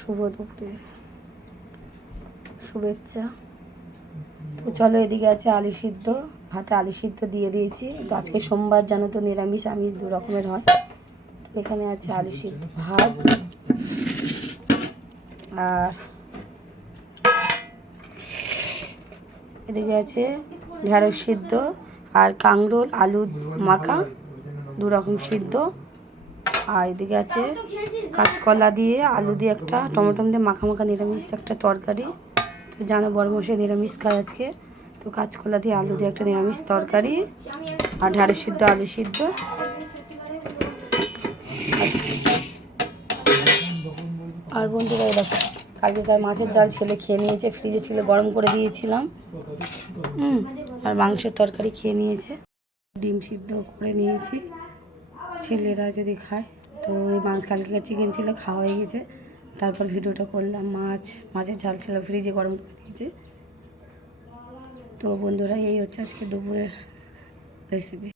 শুভ দুপুরে শুভেচ্ছা। তো চলো, এদিকে আছে আলু সিদ্ধ, ভাতে আলু সিদ্ধ দিয়ে দিয়েছি। তো আজকে সোমবার, জানো তো, নিরামিষ আমিষ দু রকমের হয়। তো এখানে আছে আলু সিদ্ধ ভাত, আর এদিকে আছে ঢেঁড়স সিদ্ধ আর কাঁকরোল আলু মাখা, দু রকম সিদ্ধ। আর এদিকে আছে কাঁচকলা দিয়ে আলু দিয়ে একটা টমেটো দিয়ে মাখা মাখা নিরামিষ একটা তরকারি। তো জানো বড়মশাই নিরামিষ খায় আজকে, তো কাঁচকলা দিয়ে আলু দিয়ে একটা নিরামিষ তরকারি, আর ঢেঁড়স সিদ্ধ আলু সিদ্ধ। আর বন্ধুরা দেখো, কালকেকার মাছের জাল ছেলে খেয়ে নিয়েছে, ফ্রিজে ছিল গরম করে দিয়েছিলাম। আর মাংসের তরকারি খেয়ে নিয়েছে, ডিম সিদ্ধ করে নিয়েছি। ছেলেরা যদি খায়, তো ওই কালকেকার চিকেন ছিল, খাওয়া হয়ে গেছে। তারপর ভিডিওটা করলাম, মাছের ঝাল ছিল ফ্রিজে গরম করে দিয়েছে। তো বন্ধুরা, এই হচ্ছে আজকে দুপুরের রেসিপি।